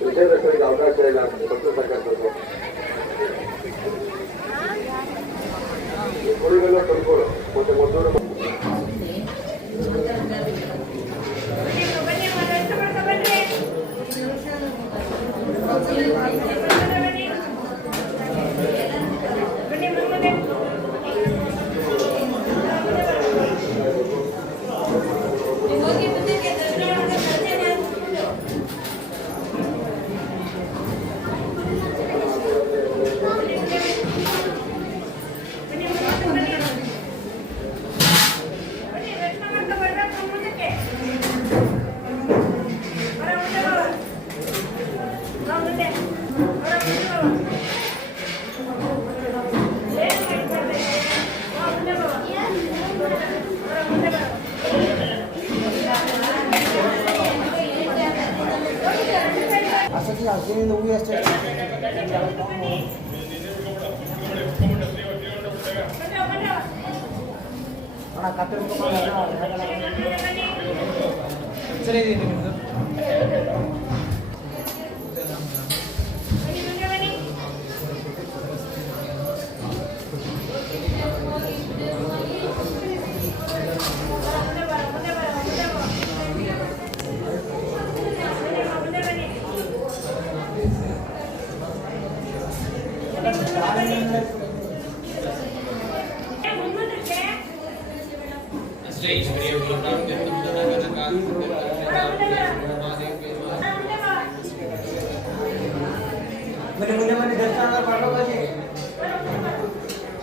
ವಿಷಯದಷ್ಟರಿಗೆ ಅವಕಾಶ ಇಲ್ಲ ಕೊಡ್ತಕ್ಕಂಥದ್ದು ಕುರಿಗೆಲ್ಲ ಕೊಡ್ಬೋದು ಮತ್ತೆ ಮೊದಲು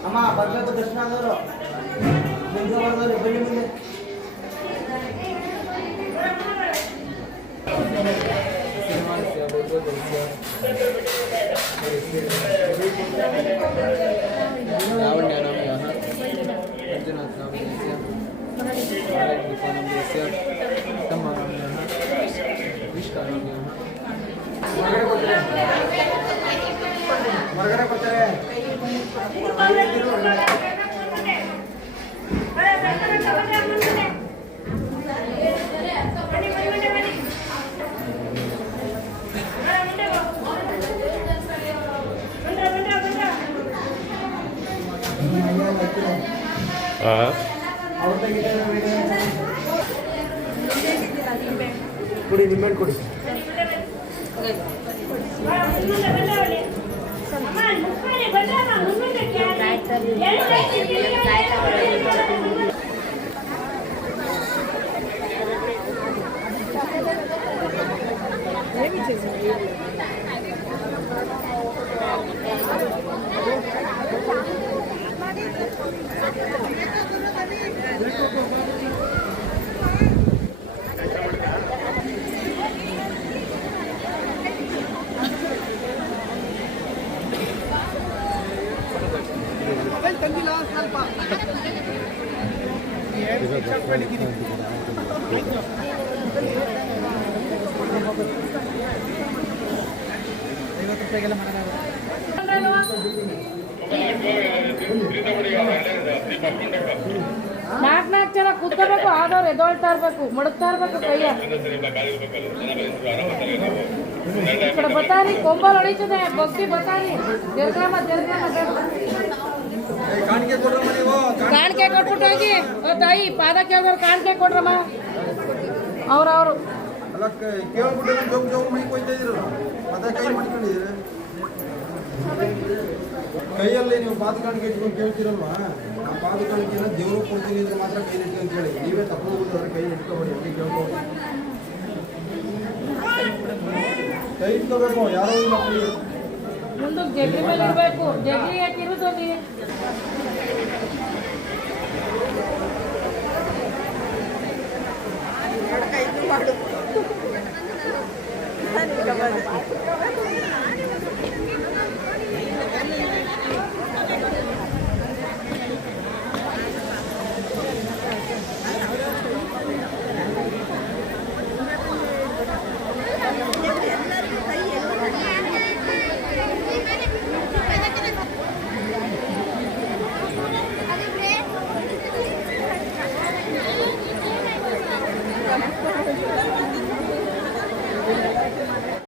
ಅಮ್ಮ ಬರ್ಬೇಕು ದರ್ಶನ ಆದವರು ಮುಂದೆ ಬರ್ದವ್ರು ಬನ್ನಿ ಮುಂದೆ लावण्य नाम यहाँ मंजुनाथ नाम तम्मा नाम यहाँ विष्का नाम यहाँ मरगड़ा पत्थर है कुड़ी निम्बे कुड़ी ನಾಲ್ಕು ಜನ ಕೂತ್ಕೋಬೇಕು, ಆದವ್ರು ಎದೊಳ್ತಾ ಇರ್ಬೇಕು, ಮುಡುಕ್ತಾ ಇರ್ಬೇಕು ಕೈಯ. ಈ ಕಡೆ ಬತಾನಿ ಕೊಂಬಲ್ ಹೊಡಿತದೆ, ಭಕ್ತಿ ಬತಾನಿ ಜರ್ಗ್ರಾಮ ಕಾಣಿಕೆ ಕೊಟ್ಬಿಟ್ಟು ಹೋಗಿ. ತಾಯಿ ಪಾದ ಕೇಳಿದವ್ರು ಕಾಣಿಕೆ ಕೊಡ್ರಮ್ಮ. ಅವ್ರವ್ರು ಅಲ್ಲ ಕೇಳ್ಬಿಟ್ಟು ಜೋಗ್ ಜೋಗ್ ಮೈ ಕೊಯ್ತಾ ಇದ್ರು, ಮತ್ತೆ ಕೈ ಮಾಡ್ಕೊಂಡಿದ್ದೀರಿ. ಕೈಯಲ್ಲಿ ನೀವು ಪಾದ ಕಾಣಿಕೆ ಇಟ್ಕೊಂಡು ಕೇಳ್ತೀರಲ್ವಾ, ಆ ಪಾದ ಕಾಣಿಕೆನ ದೇವರು ಕೊಡ್ತೀನಿ ಅಂದ್ರೆ ಮಾತ್ರ ಕೈ ಇಟ್ಟು ಅಂತ ಹೇಳಿ. ನೀವೇ ತಪ್ಪೋದ್ರೆ ಕೈ ಇಟ್ಕೋಬೇಡಿ, ಹಂಗೆ ಕೇಳ್ಬೋದು. ಕೈ ಇಟ್ಕೋಬೇಕು, ಯಾರೋ ಇಲ್ಲ ಮುಂದಕ್ಕೆ ಜಗ್ಲಿ ಮೇಲೆ ಇರಬೇಕು. ಜಗ್ಲಿ ಯಾಕೆ ಇರೋದು ಅಲ್ಲಿ? ಮಾಡು